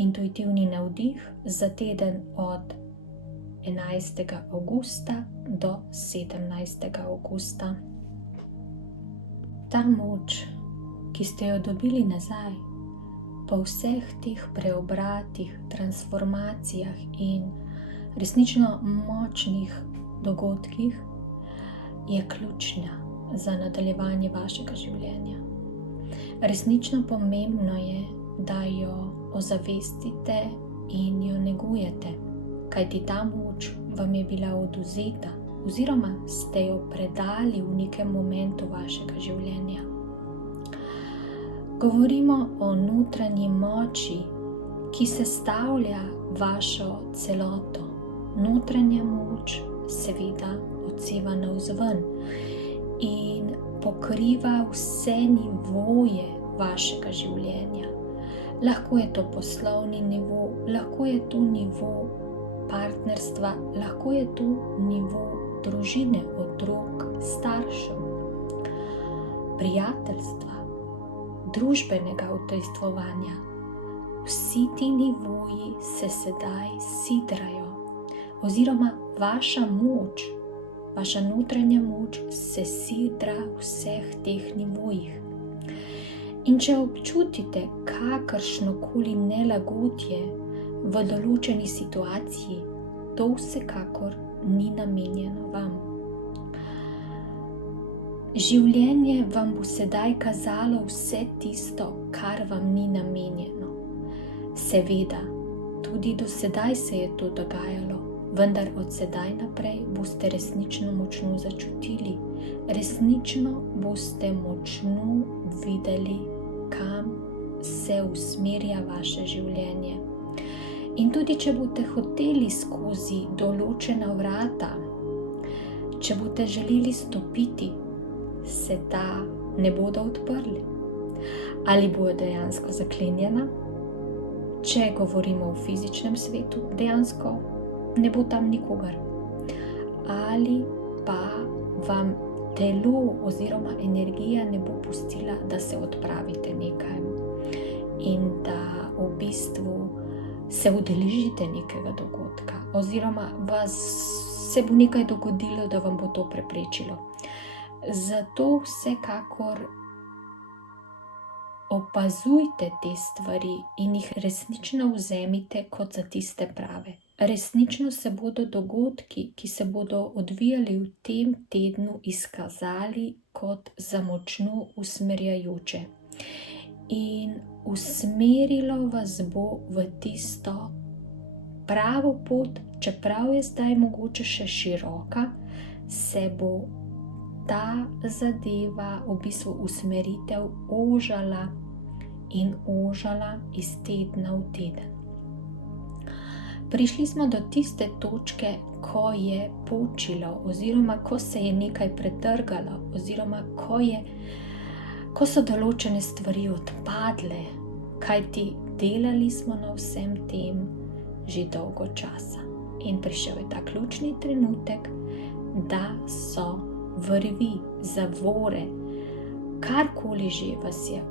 intuitivni navdih za teden od 11. avgusta do 17. avgusta. Ta moč, ki ste jo dobili nazaj po vseh teh preobratih, transformacijah in resnično močnih dogodkih, je ključna za nadaljevanje vašega življenja. Resnično pomembno je, da jo ozavestite in jo negujete, kajti ta moč vam je bila odvzeta oziroma ste jo predali v nekem momentu vašega življenja. Govorimo o notranji moči, ki sestavlja vašo celoto. Notranja moč seveda odseva navzven in pokriva vse nivoje vašega življenja. Lahko je to poslovni nivo, lahko je to nivo partnerstva, lahko je to nivo družine, otrok, staršev, prijateljstva, družbenega udejstvovanja. Vsi ti nivoji se sedaj sidrajo, oziroma vaša moč, vaša notranja moč se sidra v vseh teh nivojih. In če občutite kakršnokoli nelagodje v določeni situaciji, to vsekakor ni namenjeno vam. Življenje vam bo sedaj kazalo vse tisto, kar vam ni namenjeno. Seveda, tudi do sedaj se je to dogajalo, vendar od sedaj naprej boste resnično močno začutili, resnično boste močno videli, kam se usmerja vaše življenje. In tudi, če boste hoteli skozi določena vrata, če boste želeli stopiti, se ta ne bodo odprli. Ali bodo dejansko zaklenjena? Če govorimo o fizičnem svetu, dejansko ne bo tam nikogar. Ali pa vam telo oziroma energija ne bo pustila, da se odpravite nekam in da v bistvu se udeležite nekega dogodka, oziroma se bo nekaj dogodilo, da vam bo to preprečilo. Zato vsekakor opazujte te stvari in jih resnično vzemite kot za tiste prave. Resnično se bodo dogodki, ki se bodo odvijali v tem tednu, izkazali kot za močno usmerjajoče. In usmerilo vas bo v tisto pravo pot, čeprav je zdaj mogoče še široka, se bo ta zadeva, v bistvu usmeritev, ožala in ožala iz tedna v teden. Prišli smo do tiste točke, ko je počilo, oziroma ko se je nekaj pretrgalo, oziroma ko so določene stvari odpadle, kajti delali smo na vsem tem že dolgo časa. In prišel je ta ključni trenutek, da so vrvi, zavore, karkoli že vas je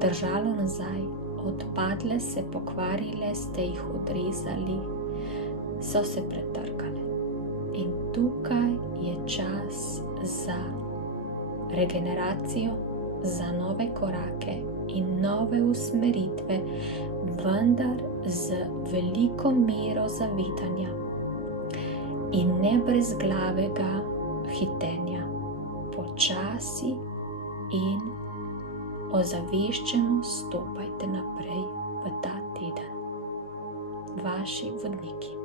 držalo nazaj, odpadle, se pokvarile, ste jih odrezali, so se pretrgale. In tukaj je čas za regeneracijo, za nove korake in nove usmeritve, vendar z veliko mero zavedanja in ne brezglavega hitenja. Počasi in ozaveščeno stopajte naprej v ta teden. Vaši vodniki.